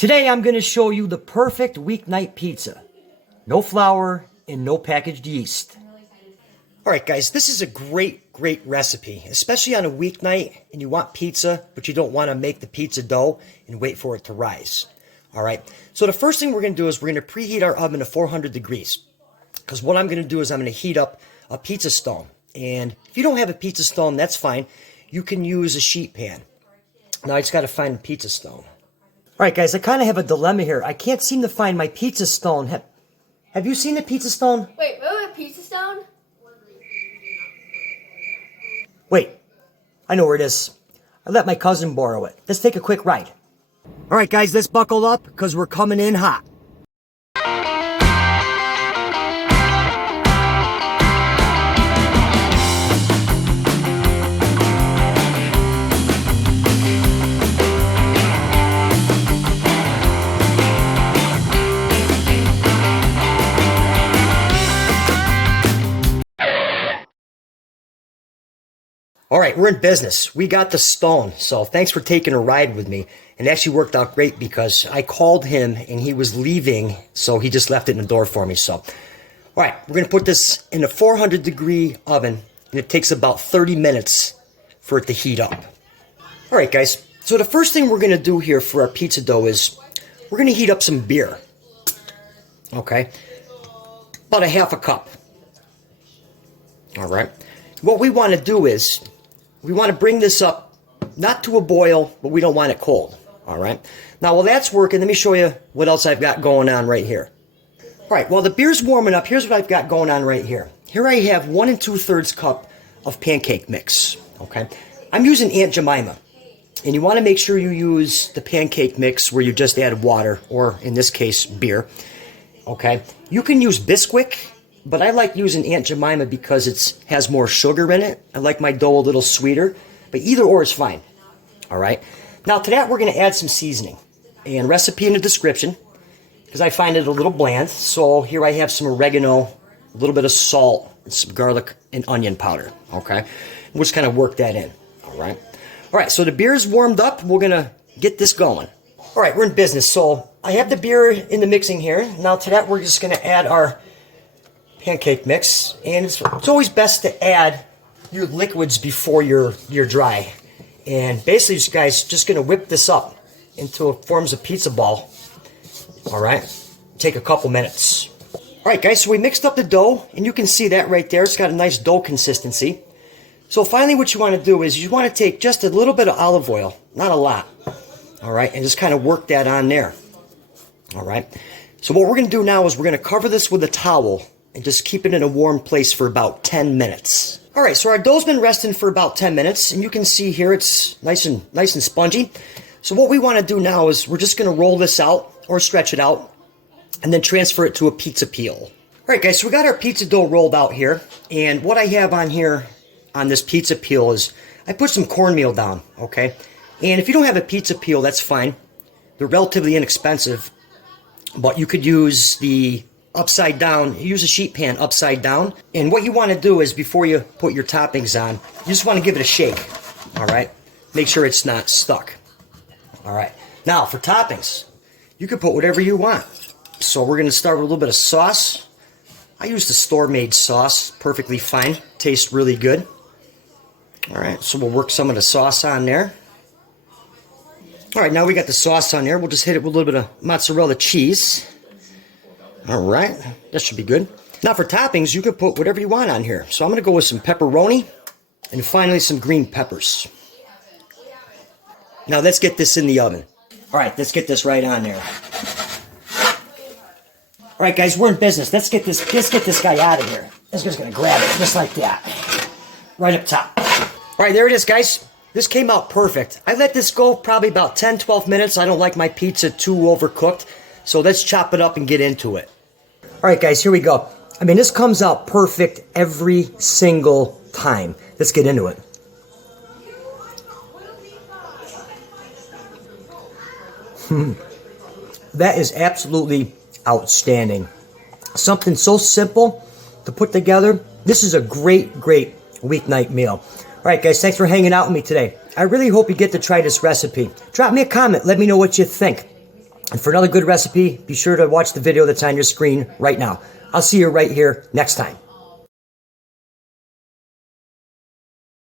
Today I'm going to show you the perfect weeknight pizza. No flour and no packaged yeast. Alright guys, this is a great recipe, especially on a weeknight and you want pizza, but you don't want to make the pizza dough and wait for it to rise. Alright, so the first thing we're going to do is we're going to preheat our oven to 400 degrees. Because what I'm going to do is I'm going to heat up a pizza stone. And if you don't have a pizza stone, that's fine. You can use a sheet pan. Now I just got to find a pizza stone. Alright guys, I kind of have a dilemma here. I can't seem to find my pizza stone. Have you seen the pizza stone? Wait, what, a pizza stone? Wait, I know where it is. I let my cousin borrow it. Let's take a quick ride. Alright guys, let's buckle up because we're coming in hot. Alright, we're in business. We got the stone, so thanks for taking a ride with me. And it actually worked out great because I called him and he was leaving, so he just left it in the door for me. So, alright, we're going to put this in a 400 degree oven, and it takes about 30 minutes for it to heat up. Alright guys, so the first thing we're going to do here for our pizza dough is we're going to heat up some beer. Okay, about a half a cup. Alright, what we want to do is we want to bring this up, not to a boil, but we don't want it cold. Alright. Now, while that's working, let me show you what else I've got going on right here. Alright, while the beer's warming up, here's what I've got going on right here. Here I have 1 2/3 cup of pancake mix. Okay. I'm using Aunt Jemima. And you want to make sure you use the pancake mix where you just add water, or in this case, beer. Okay. You can use Bisquick, but I like using Aunt Jemima because it has more sugar in it. I like my dough a little sweeter, but either or is fine. All right. Now to that, we're going to add some seasoning. And recipe in the description, because I find it a little bland. So here I have some oregano, a little bit of salt, and some garlic and onion powder. Okay. We'll just kind of work that in. All right. All right. So the beer is warmed up. We're going to get this going. All right. We're in business. So I have the beer in the mixing here. Now to that, we're just going to add our pancake mix, and it's always best to add your liquids before you're dry. And basically, you guys just gonna whip this up until it forms a pizza ball. All right, take a couple minutes. All right, guys. So we mixed up the dough, and you can see that right there. It's got a nice dough consistency. So finally, what you want to do is you want to take just a little bit of olive oil, not a lot. All right, and just kind of work that on there. All right. So what we're gonna do now is we're gonna cover this with a towel and just keep it in a warm place for about 10 minutes. All right, so our dough's been resting for about 10 minutes, and you can see here it's nice and spongy. So what we want to do now is we're just going to roll this out or stretch it out and then transfer it to a pizza peel. All right, guys, so we got our pizza dough rolled out here, and what I have on here on this pizza peel is I put some cornmeal down, okay? And if you don't have a pizza peel, that's fine. They're relatively inexpensive, but you could use the upside down, use a sheet pan upside down. And what you want to do is before you put your toppings on, you just want to give it a shake. All right, make sure it's not stuck. All right, now for toppings, you can put whatever you want. So we're going to start with a little bit of sauce. I use the store-made sauce, perfectly fine, tastes really good. All right, so we'll work some of the sauce on there. All right, now we got the sauce on there. We'll just hit it with a little bit of mozzarella cheese. All right, that should be good. Now for toppings, you can put whatever you want on here. So I'm going to go with some pepperoni and finally some green peppers. Now let's get this in the oven. All right, let's get this right on there. All right, guys, we're in business. Let's get this guy out of here. This guy's going to grab it just like that, right up top. All right, there it is, guys. This came out perfect. I let this go probably about 10-12 minutes. I don't like my pizza too overcooked. So let's chop it up and get into it. All right, guys, here we go. I mean, this comes out perfect every single time. Let's get into it. That is absolutely outstanding. Something so simple to put together. This is a great weeknight meal. All right, guys, thanks for hanging out with me today. I really hope you get to try this recipe. Drop me a comment. Let me know what you think. And for another good recipe, be sure to watch the video that's on your screen right now. I'll see you right here next time.